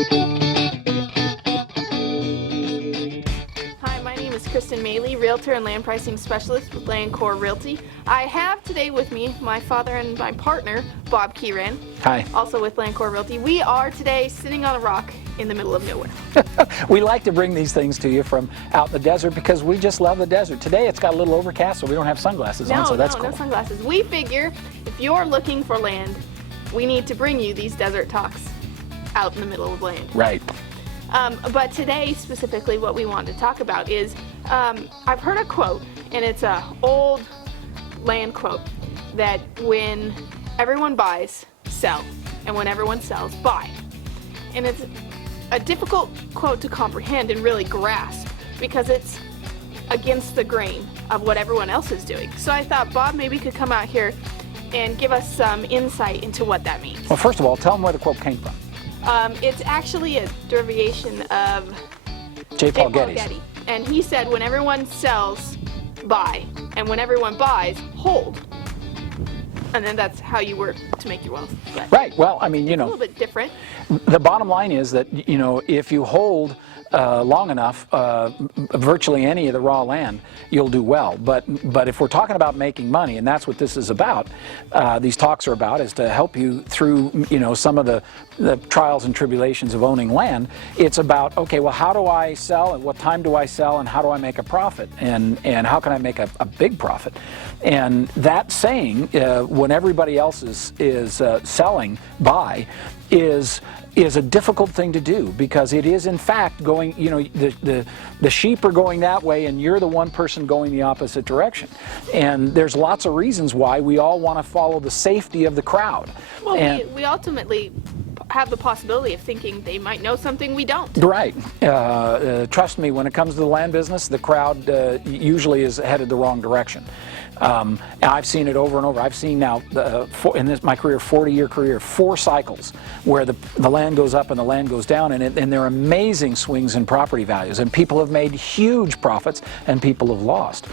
Hi, my name is Kristen Maley, Realtor and Land Pricing Specialist with LandCore Realty. I have today with me my father and my partner, Bob Keeran. Hi. Also with LandCore Realty. We are today sitting on a rock in the middle of nowhere. We like to bring these things to you from out in the desert because we just love the desert. Today it's got a little overcast, so we don't have sunglasses on, so that's cool. No sunglasses. We figure if you're looking for land, we need to bring you these desert talks out in the middle of land. Right. But today, specifically, what we want to talk about is, I've heard a quote, and it's an old land quote, that when everyone buys, sell, and when everyone sells, buy. And it's a difficult quote to comprehend and really grasp because it's against the grain of what everyone else is doing. So I thought Bob maybe could come out here and give us some insight into what that means. Well, first of all, tell them where the quote came from. It's actually a derivation of J. Paul Getty. And he said when everyone sells, buy, and when everyone buys, hold. And then that's how you work to make your wealth. But right. Well, I mean, you know, a little bit different. The bottom line is that, you know, if you hold long enough, virtually any of the raw land, you'll do well. But if we're talking about making money, and that's what this is about, these talks are about, is to help you through, you know, some of the trials and tribulations of owning land. It's about, okay, well, how do I sell, and what time do I sell, and how do I make a profit, and how can I make a big profit? And that saying, when everybody else is selling, buy, is a difficult thing to do, because it is in fact going, you know, the sheep are going that way and you're the one person going the opposite direction. And there's lots of reasons why we all want to follow the safety of the crowd. Well, we ultimately have the possibility of thinking they might know something we don't. Right. Trust me, when it comes to the land business, the crowd usually is headed the wrong direction. And I've seen it over and over. I've seen now, in my career, 40-year career, 4 cycles where the land goes up and the land goes down, and there are amazing swings in property values, and people have made huge profits and people have lost.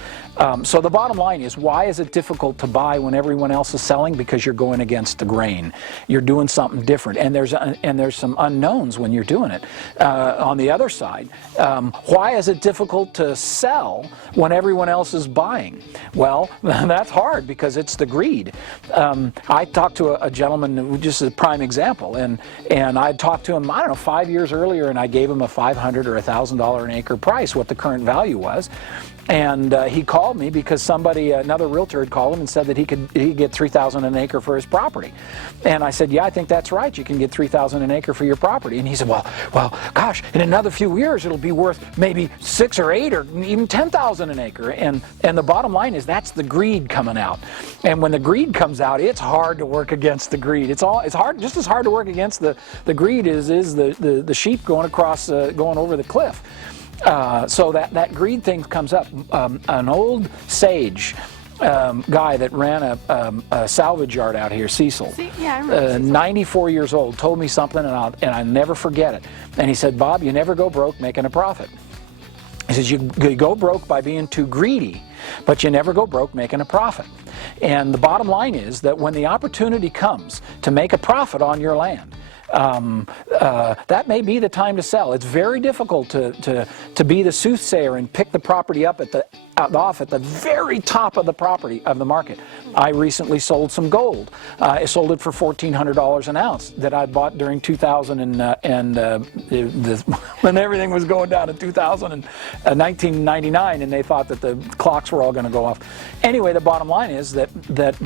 So the bottom line is, why is it difficult to buy when everyone else is selling? Because you're going against the grain. You're doing something different, and there's some unknowns when you're doing it. On the other side, why is it difficult to sell when everyone else is buying? Well, that's hard because it's the greed. I talked to a gentleman, just a prime example, and I talked to him, I don't know, 5 years earlier, and I gave him a $500 or $1,000 an acre price, what the current value was. And he called me because somebody, another realtor, had called him and said that he'd get $3,000 an acre for his property. And I said, yeah, I think that's right. You can get $3,000 an acre for your property. And he said, well, gosh, in another few years it'll be worth maybe 6 or 8 or even $10,000 an acre. And the bottom line is, that's the greed coming out. And when the greed comes out, it's hard to work against the greed. It's hard, just as hard to work against the greed is the sheep going across, going over the cliff. So that greed thing comes up. An old sage guy that ran a salvage yard out here, Cecil, yeah, I remember Cecil. 94 years old, told me something, and I never forget it. And he said, Bob, you never go broke making a profit. He says, you go broke by being too greedy, but you never go broke making a profit. And the bottom line is that when the opportunity comes to make a profit on your land, that may be the time to sell. It's very difficult to be the soothsayer and pick the property up off at the very top of the property of the market. I recently sold some gold. I sold it for $1,400 an ounce that I bought during 2000 when everything was going down in 1999, and they thought that the clocks were all going to go off. Anyway, the bottom line is that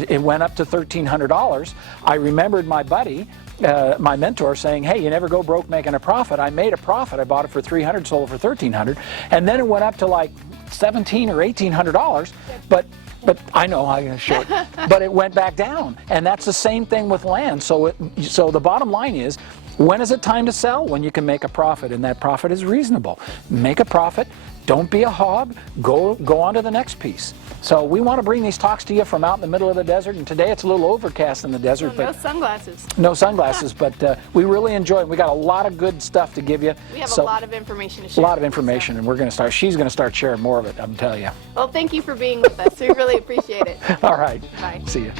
it went up to $1,300. I remembered my buddy, my mentor, saying, hey, you never go broke making a profit. I made a profit. I bought it for $300, sold it for $1,300, and then it went up to like $1,700 or $1,800, but I know I'm going to show it, but it went back down. And that's the same thing with land. So the bottom line is, when is it time to sell? When you can make a profit, and that profit is reasonable. Make a profit. Don't be a hog. Go on to the next piece. So we want to bring these talks to you from out in the middle of the desert, and today it's a little overcast in the desert. No sunglasses. No sunglasses, but we really enjoy it. We got a lot of good stuff to give you. We have a lot of information to share. A lot of information, and she's going to start sharing more of it, I'm telling you. Well, thank you for being with us. We really appreciate it. All right. Bye. See you.